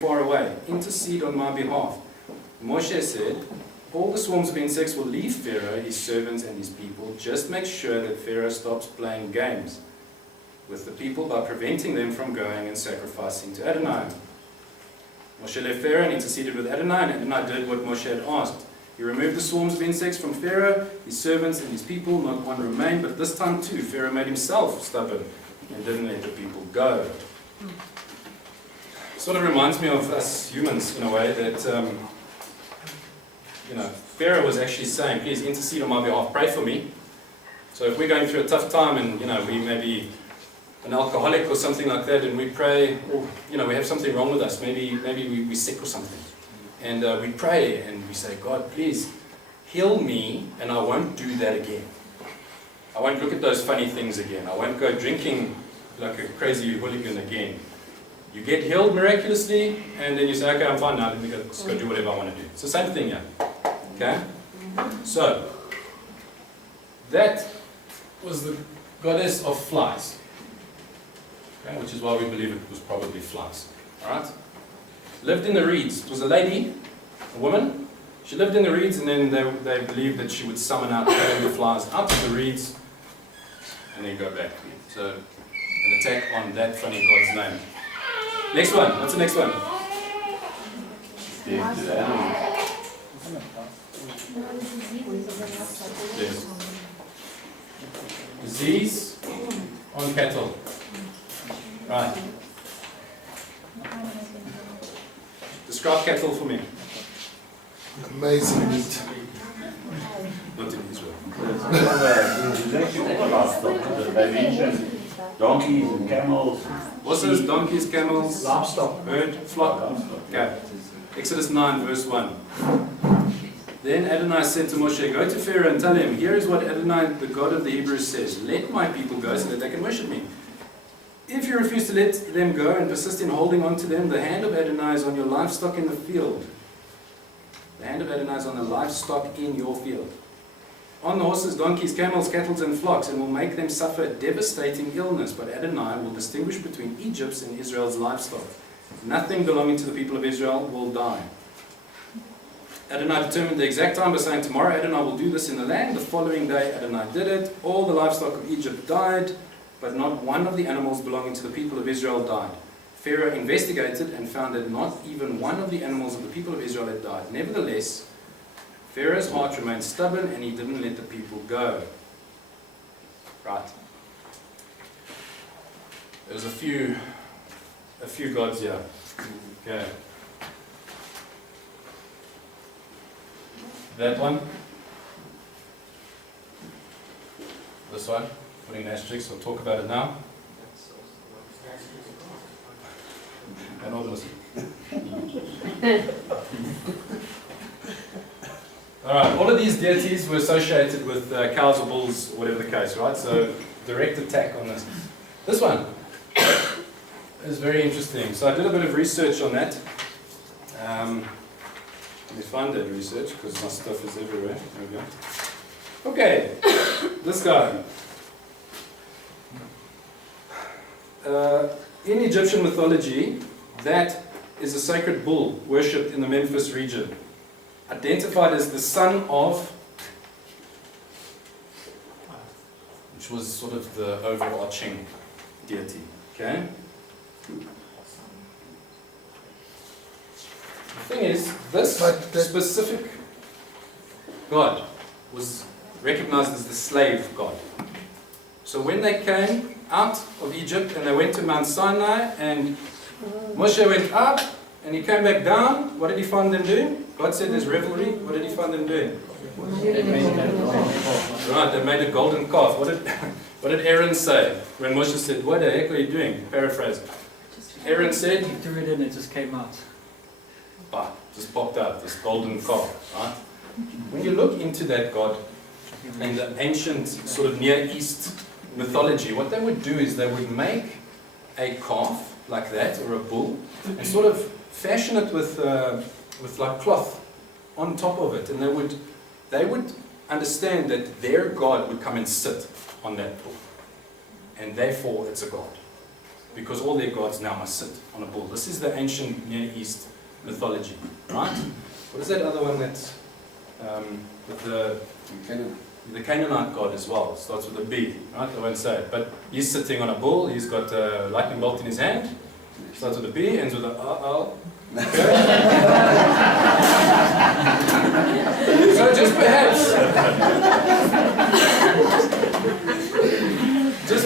far away. Intercede on my behalf. Moshe said, all the swarms of insects will leave Pharaoh, his servants, and his people. Just make sure that Pharaoh stops playing games with the people by preventing them from going and sacrificing to Adonai. Moshe left Pharaoh and interceded with Adonai, and Adonai did what Moshe had asked. He removed the swarms of insects from Pharaoh, his servants, and his people. Not one remained, but this time too, Pharaoh made himself stubborn and didn't let the people go. Sort of reminds me of us humans in a way that, Pharaoh was actually saying, please intercede on my behalf, pray for me. So if we're going through a tough time and, we may be an alcoholic or something like that, and we pray, or, we have something wrong with us, maybe we're sick or something. And we pray and we say, God, please heal me and I won't do that again. I won't look at those funny things again. I won't go drinking like a crazy hooligan again. You get healed miraculously, and then you say, okay, I'm fine now, let me just go do whatever I want to do. It's the same thing here. Okay? So, that was the goddess of flies. Okay? Which is why we believe it was probably flies. Alright? Lived in the reeds. It was a lady, a woman. She lived in the reeds, and then they believed that she would summon out all the flies out of the reeds, and then go back. So, an attack on that funny god's name. Next one. What's the next one? Yes. Disease on cattle. Right. Describe cattle for me. Amazing meat. Not in Israel. Donkeys and camels. Horses, donkeys, camels, Livestock. herd, flock. Okay. Exodus 9, verse 1. Then Adonai said to Moshe, go to Pharaoh and tell him, here is what Adonai, the God of the Hebrews, says. Let my people go so that they can worship me. If you refuse to let them go and persist in holding on to them, the hand of Adonai is on your livestock in the field. The hand of Adonai is on the livestock in your field. On the horses, donkeys, camels, cattle, and flocks, and will make them suffer a devastating illness. But Adonai will distinguish between Egypt's and Israel's livestock. Nothing belonging to the people of Israel will die. Adonai determined the exact time by saying, tomorrow Adonai will do this in the land. The following day Adonai did it. All the livestock of Egypt died, but not one of the animals belonging to the people of Israel died. Pharaoh investigated and found that not even one of the animals of the people of Israel had died. Nevertheless, Pharaoh's heart remained stubborn and he didn't let the people go. Right. There's a few gods here. Okay. That one. This one. Putting an asterisk, we'll talk about it now. And all those. Alright, all of these deities were associated with cows or bulls, whatever the case, right? So, direct attack on this. This one is very interesting. So I did a bit of research on that. Let me find that research, because my stuff is everywhere. There we go. Okay, this guy. In Egyptian mythology, that is a sacred bull worshipped in the Memphis region, identified as the son of, which was sort of the overarching deity. Okay? The thing is, this specific god was recognized as the slave god. So when they came out of Egypt and they went to Mount Sinai and Moshe went up and he came back down, what did he find them doing? God said there's revelry. What did he find them doing? Right, they made a golden calf. What did Aaron say when Moshe said, what the heck are you doing? Paraphrase. Aaron said, He threw it in, it just came out. Just popped out, this golden calf. Right? When you look into that god and the ancient sort of Near East mythology, what they would do is they would make a calf like that, or a bull, and sort of fashion it with like cloth on top of it, and they would understand that their god would come and sit on that bull, and therefore it's a god. because all their gods now must sit on a bull. This is the ancient Near East mythology, right? What is that other one that's with the Canaanite god as well? It starts with a B, right? I won't say it. But he's sitting on a bull, he's got a lightning bolt in his hand, starts with a B, ends with a R. Okay. So just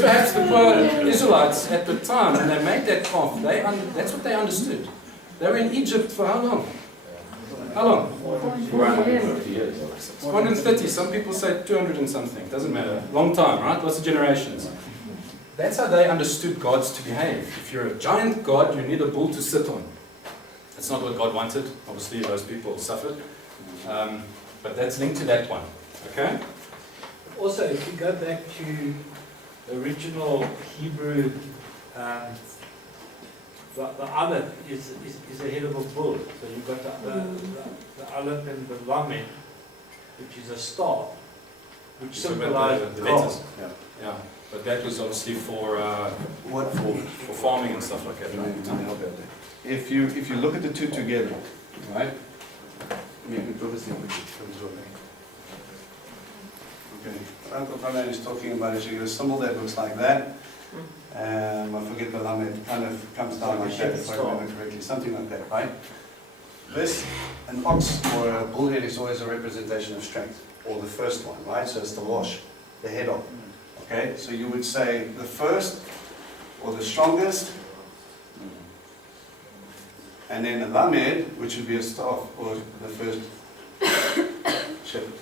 perhaps the poor Israelites at the time, when they made that calf, that's what they understood. They were in Egypt for how long? How long? 450 years. 130, some people say 200 and something, doesn't matter. Long time, right? Lots of generations. That's how they understood gods to behave. If you're a giant god, you need a bull to sit on. That's not what God wanted. Obviously, those people suffered. But that's linked to that one. Okay? Also, if you go back to the original Hebrew, the aleph is the head of a bull. So you've got the aleph and the lamed, which is a star, which symbolizes the God. letters. Yeah. But that was obviously for farming and stuff like that. Right? If you look at the two together, right? Okay. What Uncle Fernand is talking about is you get a symbol that looks like that. I forget the lamb, it kind of comes down like that, if I remember correctly, something like that, right? This, an ox or a bull head is always a representation of strength, or the first one, right? So it's the wash, the head of. Okay, so you would say the first or the strongest, and then a lamed, which would be a staff, or the first shepherd.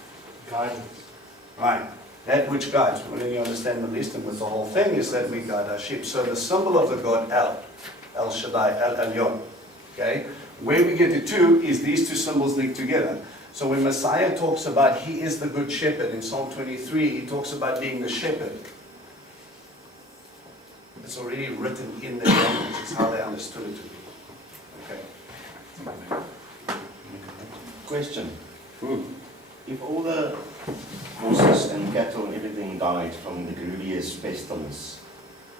Guidance. Right, that which guides. When you understand the least and with the whole thing is that we guide our sheep. So the symbol of the god El Shaddai, El Elyon. Okay, where we get the two is these two symbols linked together. So when Messiah talks about he is the good shepherd in Psalm 23, he talks about being the shepherd. It's already written in their language. It's how they understood it to be. Okay. Question. If all the horses and cattle and everything died from the grievous pestilence,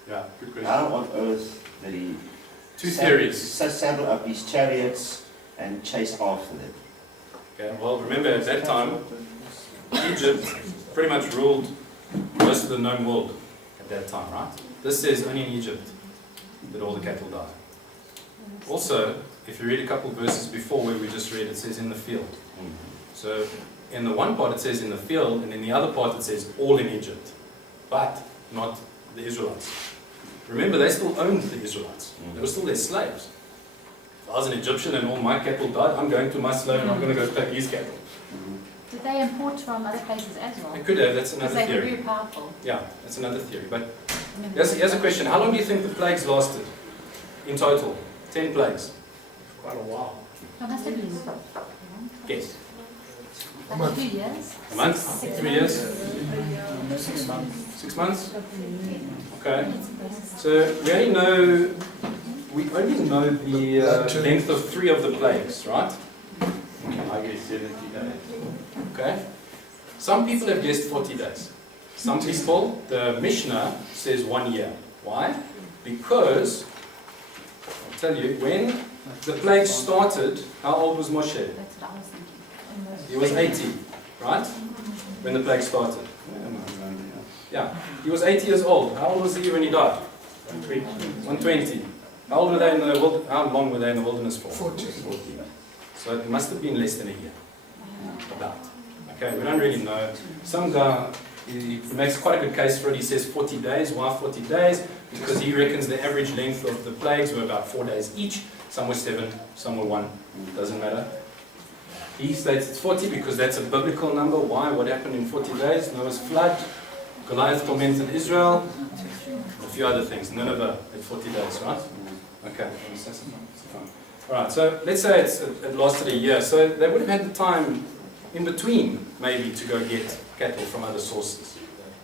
Yeah, good question. how on earth did he Two theories. saddle up his chariots and chase after them? Okay, well, remember at that time, Egypt pretty much ruled most of the known world at that time, right? This says only in Egypt that all the cattle died. Also, if you read a couple of verses before where we just read, it says in the field. So in the one part it says in the field, and in the other part it says all in Egypt, but not the Israelites. Remember, they still owned the Israelites. They were still their slaves. If I was an Egyptian and all my cattle died, I'm going to my slave and I'm going to go take his cattle. Did they import from other places as well? I could have, that's Because another they were theory. very powerful. Yeah, that's another theory. But here's a question. How long do you think the plagues lasted in total? 10 plagues. Quite a while. No, must have been Guess. like 2 years. A month? 3 years? 6 months? Okay. So we only know the length of 3 of the plagues, right? I guess 70 days. Okay. Some people have guessed 40 days. Some people, the Mishnah says 1 year. Why? Because, I'll tell you, when the plague started, how old was Moshe? That's what I was thinking. He was 80, right? When the plague started. Yeah, he was 80 years old. How old was he when he died? 120. How old were they in the how long were they in the wilderness for? 40. So it must have been less than a year. About. Okay, we don't really know. Some guy, he makes quite a good case for it. He says 40 days. Why 40 days? Because he reckons the average length of the plagues were about 4 days each. Some were 7, some were 1. Doesn't matter. He states it's 40 because that's a biblical number. Why? What happened in 40 days? Noah's flood. Goliath tormented Israel. A few other things. Nineveh at 40 days, right? Okay. Alright, so let's say it lasted a year. So they would have had the time in between, maybe, to go get cattle from other sources.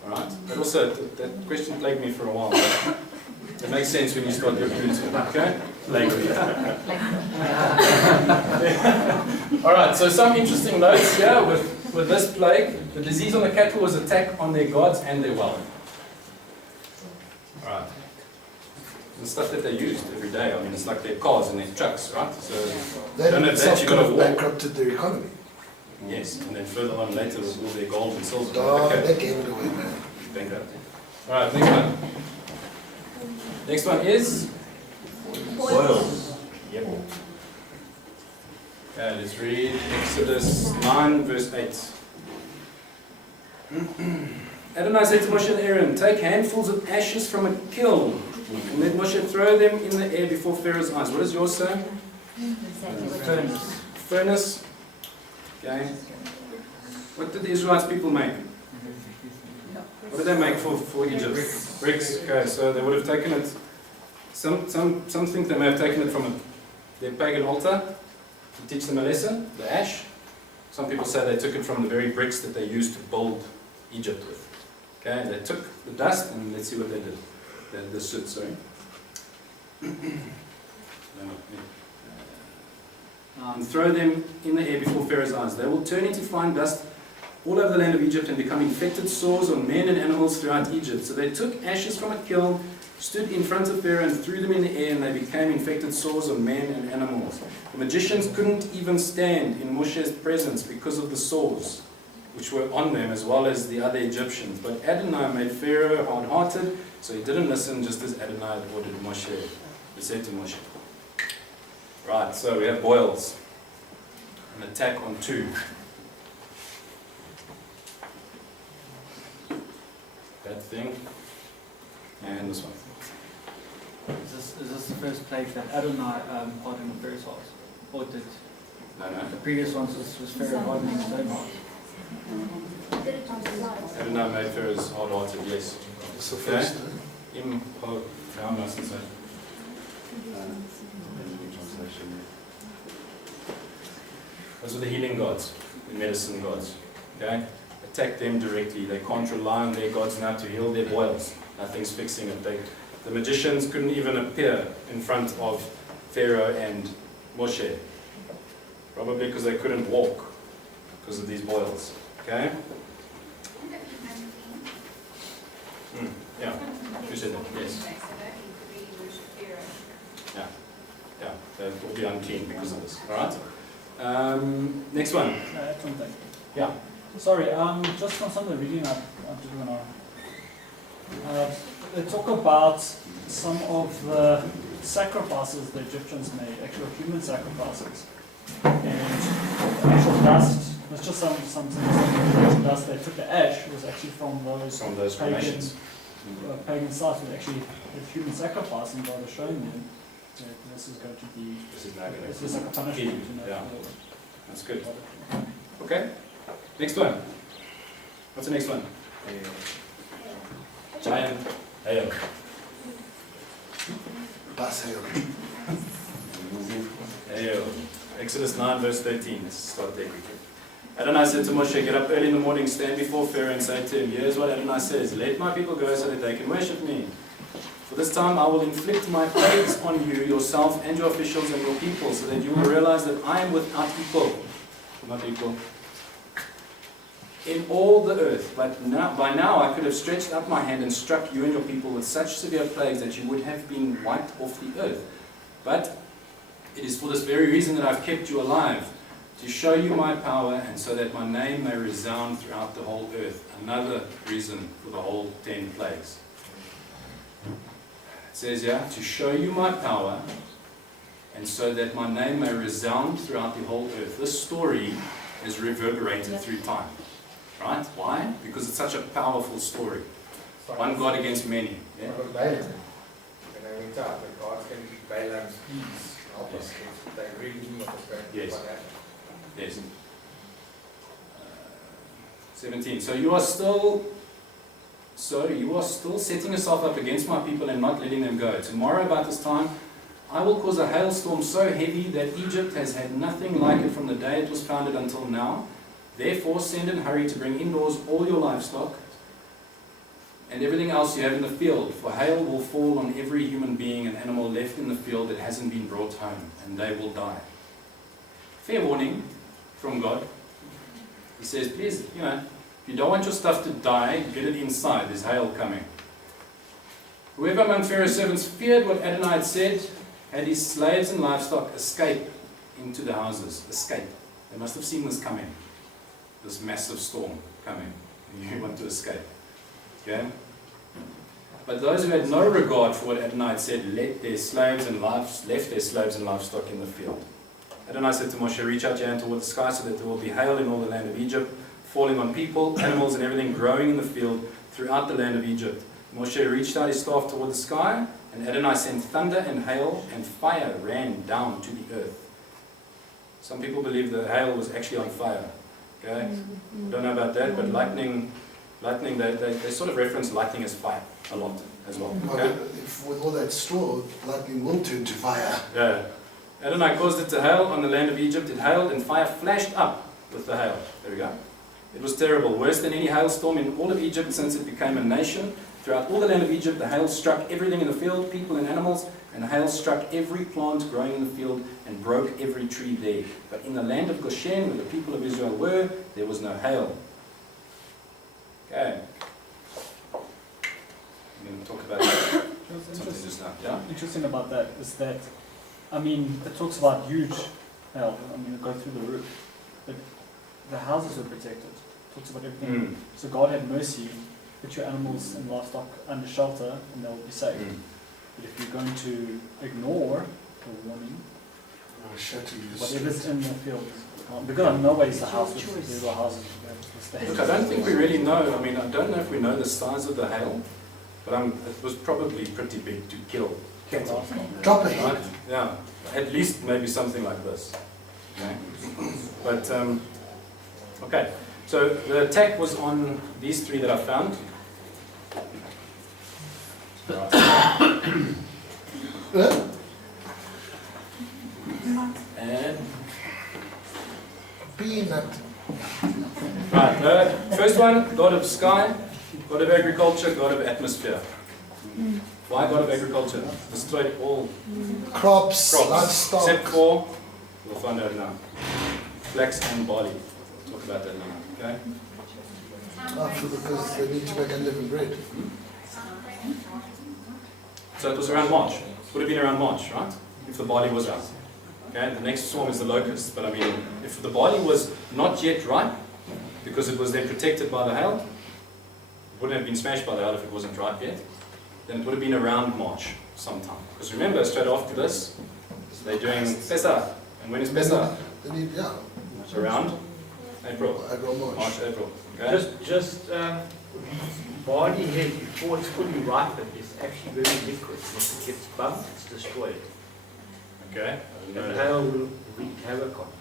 Alright? But also, that question plagued me for a while. It makes sense when you start looking into it, okay? Alright, so some interesting notes here with this plague. The disease on the cattle was attack on their gods and their wealth. Alright. The the stuff that they used every day. I mean, it's like their cars and their trucks, right? So, They Don't have that, themselves you could gotta have walk. bankrupted their economy. yes, and then further on later with all their gold and silver. Oh, Okay. they gave it away, man. Bankrupt. Alright, next one. Next one is Oils. Yep. Okay, let's read Exodus 9, verse 8. Adonai said to Moshe and Aaron, take handfuls of ashes from a kiln, and let Moshe throw them in the air before Pharaoh's eyes. What does yours say? Exactly what it Furnace. is. Furnace. Okay. What did the Israelites people make? What did they make for Egypt? Bricks. Okay, so they would have taken it. Some think they may have taken it from their pagan altar to teach them a lesson, the ash. Some people say they took it from the very bricks that they used to build Egypt with. Okay, they took the dust and let's see what they did. The soot, sorry. And throw them in the air before Pharaoh's eyes. They will turn into fine dust all over the land of Egypt and become infected sores on men and animals throughout Egypt. So they took ashes from a kiln, stood in front of Pharaoh and threw them in the air, and they became infected sores on men and animals. The magicians couldn't even stand in Moshe's presence because of the sores which were on them, as well as the other Egyptians. But Adonai made Pharaoh hard-hearted, so he didn't listen, just as Adonai had ordered Moshe. He said to Moshe. Right, so we have boils. An attack on 2. That thing. And this one. Is this the first plague that Adonai hardened Pharaoh's heart? Or did No. the previous ones was Pharaoh hardening his own heart? Adonai made Pharaoh's hard-hearted, yes. It's the first. Those are the healing gods, the medicine gods. Okay? Attack them directly. They can't rely on their gods now to heal their boils. Nothing's fixing it. The magicians couldn't even appear in front of Pharaoh and Moshe. Probably because they couldn't walk because of these boils. Okay? Yeah. Who said that? Yes. Yeah. They will be unclean because of this. Alright? Next one. That's something. Yeah. Sorry, just from some of the reading I did when they talk about some of the sacrifices the Egyptians made, actual human sacrifices. And the actual dust was just some actual dust. They took the ash was actually from those cremations. pagan sites with actually with human sacrifice, and God was showing them that this is going to be this is like a punishment. Yeah. That's good. Okay. Next one. What's the next one? Giant hail. Bus hail. Hail. Exodus 9, verse 13. Let's start there quickly. Adonai said to Moshe, get up early in the morning, stand before Pharaoh and say to him, here's what Adonai says, let my people go so that they can worship me. For this time I will inflict my plagues on you, yourself and your officials and your people, so that you will realize that I am without equal. Not equal. In all the earth, but by now I could have stretched out my hand and struck you and your people with such severe plagues that you would have been wiped off the earth. But it is for this very reason that I've kept you alive, to show you my power and so that my name may resound throughout the whole earth. Another reason for the whole 10 plagues. It says here, to show you my power and so that my name may resound throughout the whole earth. This story is reverberated through time. Right? Why? Because it's such a powerful story. One God against many. Yeah? When I went out, the God can be Balaam's peace. Help us. They really knew what was going to Yes. happen. Yes. 17. So you are still setting yourself up against my people and not letting them go. Tomorrow about this time, I will cause a hailstorm so heavy that Egypt has had nothing like it from the day it was founded until now. Therefore, send and hurry to bring indoors all your livestock and everything else you have in the field, for hail will fall on every human being and animal left in the field that hasn't been brought home, and they will die. Fair warning from God. He says, please, if you don't want your stuff to die, get it inside. There's hail coming. Whoever among Pharaoh's servants feared what Adonai had said, had his slaves and livestock escape into the houses. Escape. They must have seen this coming. This massive storm coming. And you want to escape. Okay? But those who had no regard for what Adonai had said left their slaves and livestock in the field. Adonai said to Moshe, reach out your hand toward the sky so that there will be hail in all the land of Egypt, falling on people, animals, and everything growing in the field throughout the land of Egypt. Moshe reached out his staff toward the sky, and Adonai sent thunder and hail, and fire ran down to the earth. Some people believe the hail was actually on fire. Okay? Don't know about that, but lightning, they sort of reference lightning as fire a lot as well. But Okay? if with all that straw, lightning will turn to fire. Yeah. Adonai caused it to hail on the land of Egypt. It hailed, and fire flashed up with the hail. There we go. It was terrible, worse than any hailstorm in all of Egypt since it became a nation. Throughout all the land of Egypt, the hail struck everything in the field, people and animals, and the hail struck every plant growing in the field and broke every tree there. But in the land of Goshen, where the people of Israel were, there was no hail. Okay. I'm going to talk about something just now. Yeah? Interesting about that is that, I mean, it talks about huge hail. I mean, it goes through the roof. But the houses were protected. It talks about everything. So God had mercy. Put your animals and livestock under shelter and they'll be safe. But if you're going to ignore the warning, whatever's in the field, because in no way is the house with the houses. Look, I don't think we really know. I mean, I don't know if we know the size of the hail, but it was probably pretty big to kill cattle. Drop a Right? head. Yeah, at least maybe something like this. Okay? But, okay. So the attack was on these three that I found. And Peanut. right, first one, God of sky, God of agriculture, God of atmosphere. Why God of agriculture? Destroyed all Crops, crops, livestock. except for, we'll find out now, flax and barley. We'll talk about that now. Okay? Because they need to make unleavened bread. So it was around March. Would have been around March, right? If the barley was out. Okay, the next storm is the locust. But I mean, if the barley was not yet ripe, because it was then protected by the hail, it wouldn't have been smashed by the hail if it wasn't ripe yet, then it would have been around March sometime. Because remember, straight after this, they're doing Pesach. And when is Pesach? They need, yeah. Around April. March. March, April. Okay? Just barley head before it's fully ripened is actually very liquid. Once it gets bumped, it's destroyed. Okay. And the hail will wreak havoc on it.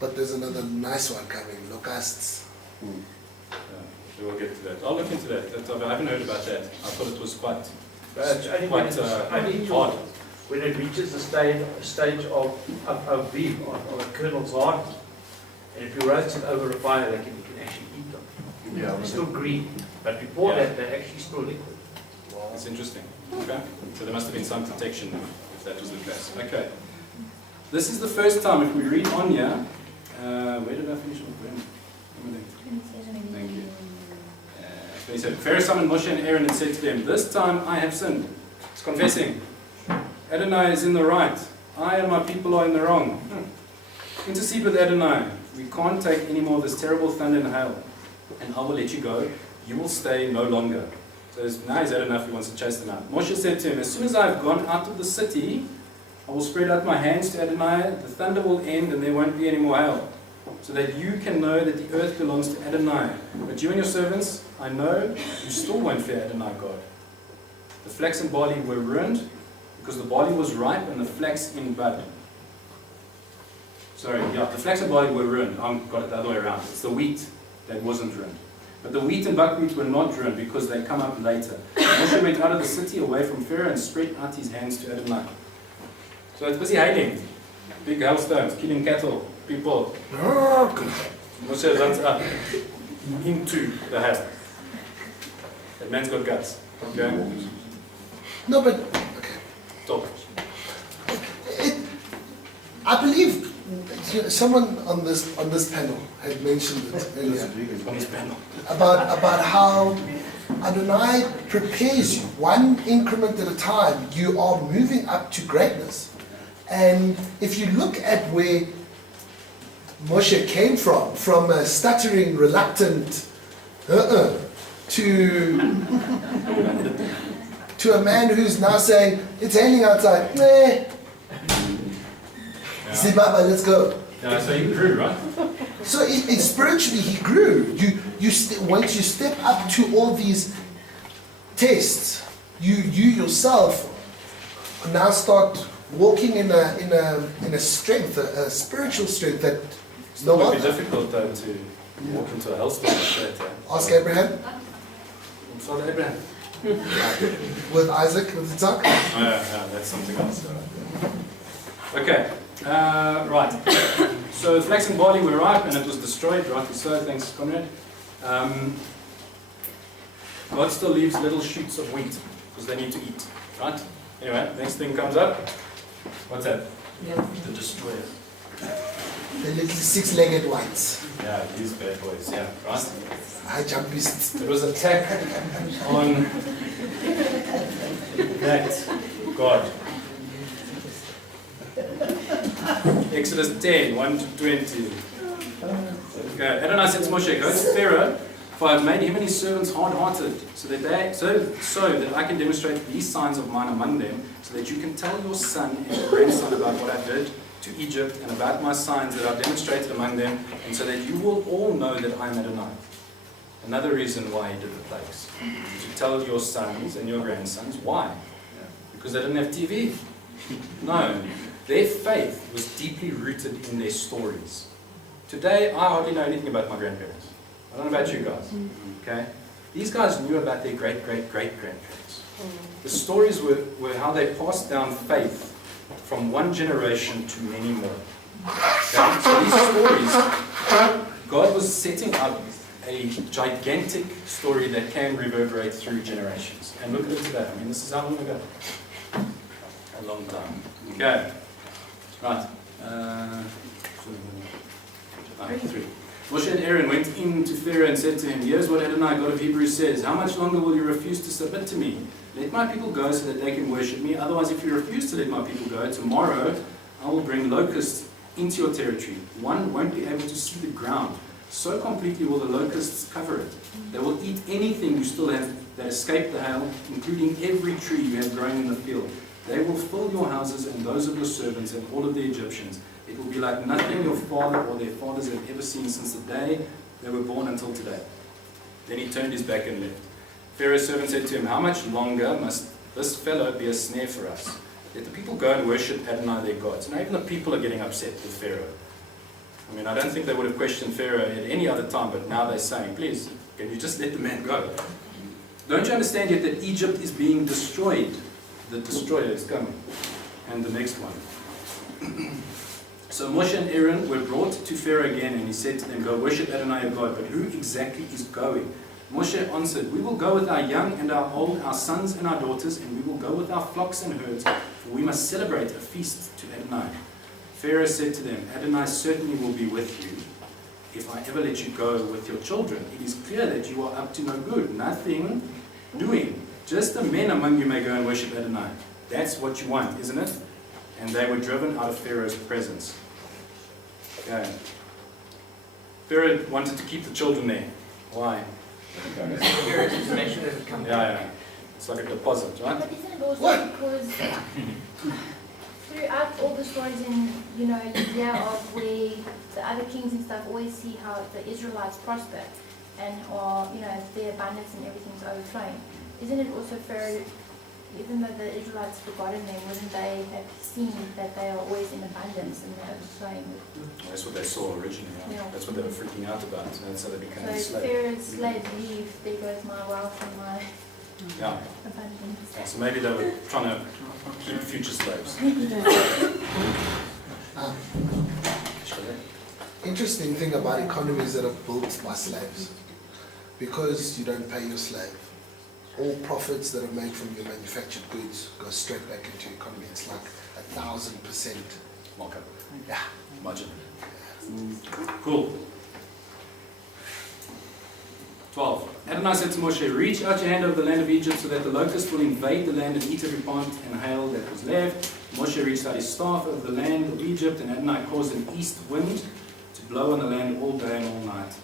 But there's another nice one coming, locusts. We will get to that. I'll look into that. I haven't heard about that. I thought it was quite Only hard. when it reaches the stage of beef, of a kernel's heart, and if you roast it over a fire, you can actually eat them. Yeah, They're still green, but before that, they're actually still liquid. That's interesting. Okay. So there must have been some protection if that was the case. Okay. This is the first time, if we read on here, where did I finish on? Thank you. 27. Pharaoh summoned Moshe and Aaron and said to them, this time I have sinned. It's confessing. Adonai is in the right. I and my people are in the wrong. Intercede with Adonai. We can't take any more of this terrible thunder and hail. And I will let you go. You will stay no longer. So now he's had enough. He wants to chase them out. Moshe said to him, as soon as I have gone out of the city, I will spread out my hands to Adonai. The thunder will end and there won't be any more hail. So that you can know that the earth belongs to Adonai. But you and your servants, I know, you still won't fear Adonai God. The flax and barley were ruined because the barley was ripe and the flax in bud. Sorry, yeah, the flax and barley were ruined. I've got it the other way around. It's the wheat that wasn't ruined. But the wheat and buckwheat were not ruined because they come up later. Moshe went out of the city away from Pharaoh and spread out his hands to Adonai. So it's busy hailing. Big hailstones, killing cattle, people. Moshe runs up into the hail. That man's got guts. Okay? No, but, okay. Talk. I believe someone on this panel had mentioned it earlier On this panel. about how Adonai prepares you one increment at a time. You are moving up to greatness. And if you look at where Moshe came from a stuttering, reluctant, to a man who's now saying, it's hailing outside, say Baba, let's go. Yeah, so he grew, right? So spiritually he grew. Once you step up to all these tests, you yourself now start walking in a strength, a spiritual strength that Still no would be other. difficult though to walk into a hellstorm like that. Ask Abraham Father Abraham. with Isaac with Isaac. Oh, yeah, that's something else. Okay, right. So flax and barley were ripe and it was destroyed, rightly so, thanks Conrad. God still leaves little shoots of wheat because they need to eat, right? Anyway, next thing comes up. What's that? The destroyer. The little six-legged ones. Yeah, these bad boys, yeah, right? High jumpists. It was attack on that God. Exodus 10, 1 to 20. Okay. Adonai said to Moshe, go to Pharaoh, for I have made him and his servants hard-hearted, so that I can demonstrate these signs of mine among them, so that you can tell your son and grandson about what I did to Egypt and about my signs that I demonstrated among them, and so that you will all know that I am Adonai. Another reason why he did the plagues. To tell your sons and your grandsons. Why? Because they didn't have TV. No. Their faith was deeply rooted in their stories. Today, I hardly know anything about my grandparents. I don't know about you guys. Okay? These guys knew about their great-great-great-grandparents. The stories were how they passed down faith from one generation to many more. Okay? So these stories, God was setting up a gigantic story that can reverberate through generations. And look at it today. I mean, this is how long ago? A long time. Okay. Right. 3. Moshe and Aaron went in to Pharaoh and said to him, here's what Adonai, God of Hebrews, says. How much longer will you refuse to submit to me? Let my people go so that they can worship me. Otherwise, if you refuse to let my people go, tomorrow I will bring locusts into your territory. One won't be able to see the ground. So completely will the locusts cover it. They will eat anything you still have that escaped the hail, including every tree you have grown in the field. They will fill your houses and those of your servants and all of the Egyptians. It will be like nothing your father or their fathers have ever seen since the day they were born until today. Then he turned his back and left. Pharaoh's servant said to him, how much longer must this fellow be a snare for us? Let the people go and worship Adonai their gods. Now even the people are getting upset with Pharaoh. I mean, I don't think they would have questioned Pharaoh at any other time, but now they're saying, please, can you just let the man go? Don't you understand yet that Egypt is being destroyed? The destroyer is coming. And the next one. So Moshe and Aaron were brought to Pharaoh again, and he said to them, go worship Adonai your God, but who exactly is going? Moshe answered, we will go with our young and our old, our sons and our daughters, and we will go with our flocks and herds, for we must celebrate a feast to Adonai. Pharaoh said to them, Adonai certainly will be with you if I ever let you go with your children. It is clear that you are up to no good, nothing doing. Just the men among you may go and worship Adonai. That's what you want, isn't it? And they were driven out of Pharaoh's presence. Okay. Pharaoh wanted to keep the children there. Why? Yeah. It's like a deposit, right? But isn't it also because throughout all the stories in, Judea of where the other kings and stuff always see how the Israelites prosper and are, their abundance and everything's overflowing. Isn't it also Pharaoh, even though the Israelites forgotten them, wouldn't they have seen that they are always in abundance and they're overflowing? That's what they saw originally. Yeah. That's what they were freaking out about. So that's how they became So slaves. Pharaoh's slaves leave, there goes my wealth and my Yeah. abundance. Yeah. So maybe they were trying to keep future slaves. Interesting thing about economies that are built by slaves. Because you don't pay your slave, all profits that are made from your manufactured goods go straight back into your economy. It's like 1,000% Markup. yeah, Imagine. Cool. 12. Adonai said to Moshe, reach out your hand over the land of Egypt so that the locust will invade the land and eat every plant and hail that was left. Moshe reached out his staff over the land of Egypt, and Adonai caused an east wind to blow on the land all day and all night.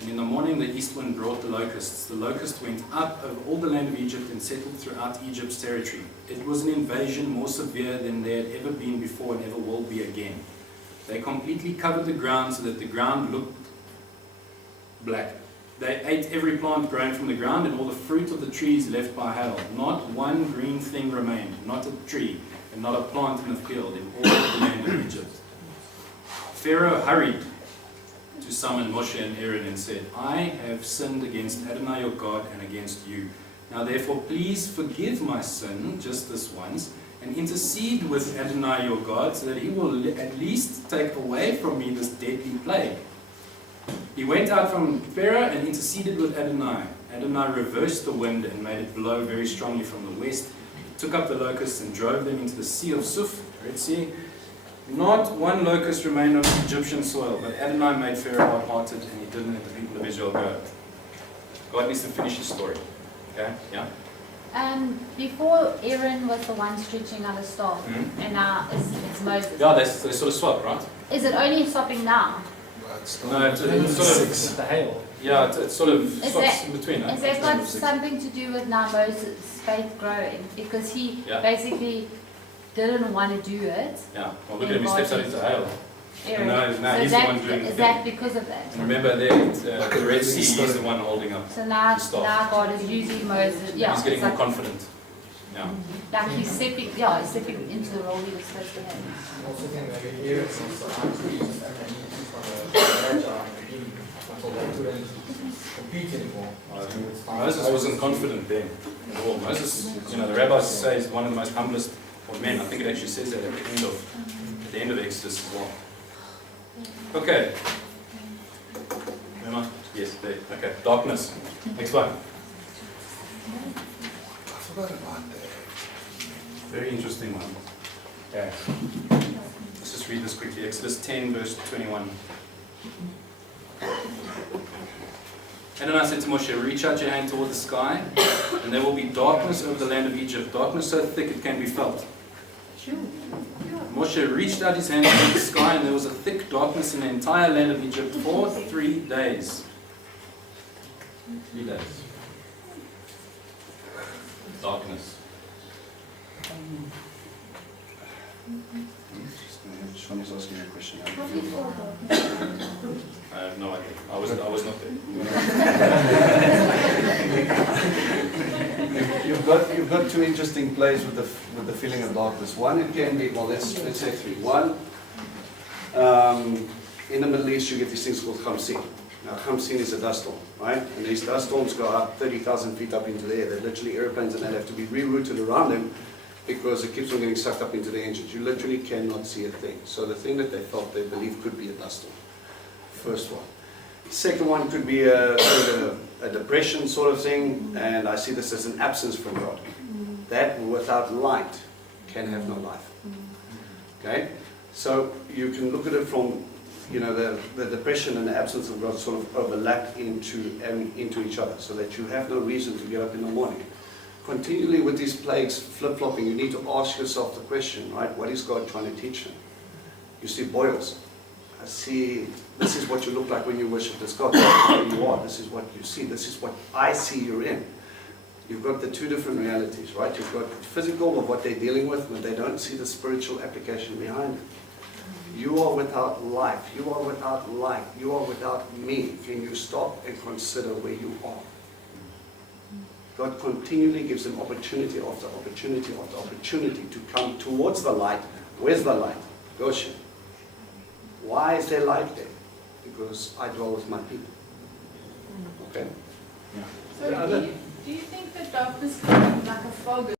And in the morning the east wind brought the locusts. The locust went up over all the land of Egypt and settled throughout Egypt's territory. It was an invasion more severe than there had ever been before and ever will be again. They completely covered the ground so that the ground looked black. They ate every plant growing from the ground and all the fruit of the trees left by hail. Not one green thing remained, not a tree and not a plant in the field in all of the land of Egypt. Pharaoh hurried to summon Moshe and Aaron and said, I have sinned against Adonai your God and against you. Now therefore please forgive my sin just this once and intercede with Adonai your God so that he will at least take away from me this deadly plague. He went out from Pharaoh and interceded with Adonai. Adonai reversed the wind and made it blow very strongly from the west. He took up the locusts and drove them into the Sea of Suf, Red Sea. Not one locust remained on Egyptian soil, but Adonai made Pharaoh hard-hearted and he didn't let the people of Israel go. God needs to finish his story. Okay? Yeah? Before Aaron was the one stretching out the staff, and now it's Moses. Yeah, they sort of swap, right? Is it only stopping now? No, it's sort of The hail. yeah, it's sort of Is stops that- in between. Has that got something to do with now Moses' faith growing? Because he Yeah. basically didn't want to do it. Yeah, well, look at him, he steps out into hail. Aaron. No, So he's the one doing the is thing. that because of that? And remember there, the Red Sea, he's the one holding up. So now, The staff. now God is using Moses. Yeah, He's getting it's more like, confident. Yeah. like he's stepping into the role he was supposed to have. I also think maybe here it's also actually just underneath from the large arm beginning until they couldn't compete anymore. Moses wasn't confident then at all. Moses, the rabbis say he's one of the most humblest of men. I think it actually says that at the end of Exodus as well. Okay. Remember? Yes, there. Okay. Darkness. Next one. I forgot about that. Very interesting one. Okay. Let's just read this quickly. Exodus 10, verse 21. Adonai said to Moshe, reach out your hand toward the sky, and there will be darkness over the land of Egypt, darkness so thick it can be felt. Moshe reached out his hand toward the sky, and there was a thick darkness in the entire land of Egypt for 3 days. 3 days. Darkness. Sean is asking a question. I have no idea. I was not there. You've got two interesting plays with the feeling of darkness. One, it can be, well, let's say three. One, in the Middle East you get these things called khamsin. Now khamsin is a dust storm, right? And these dust storms go up 30,000 feet up into the air. They're literally airplanes and they have to be rerouted around them because it keeps on getting sucked up into the engines. You literally cannot see a thing. So the thing that they felt, they believe could be a dust storm. First one. Second one could be a depression sort of thing, and I see this as an absence from God. That without light can have no life. Okay? So you can look at it from, the depression and the absence of God sort of overlap into each other, so that you have no reason to get up in the morning. Continually with these plagues flip-flopping, you need to ask yourself the question, right? What is God trying to teach them? You see boils. I see, this is what you look like when you worship this God. This is who you are. This is what you see. This is what I see you're in. You've got the two different realities, right? You've got the physical of what they're dealing with, but they don't see the spiritual application behind it. You are without life. You are without light. You are without me. Can you stop and consider where you are? God continually gives them opportunity after opportunity after opportunity to come towards the light. Where's the light? Goshen. Why is there light there? Because I dwell with my people. Okay? So do you think that darkness can be like a fog?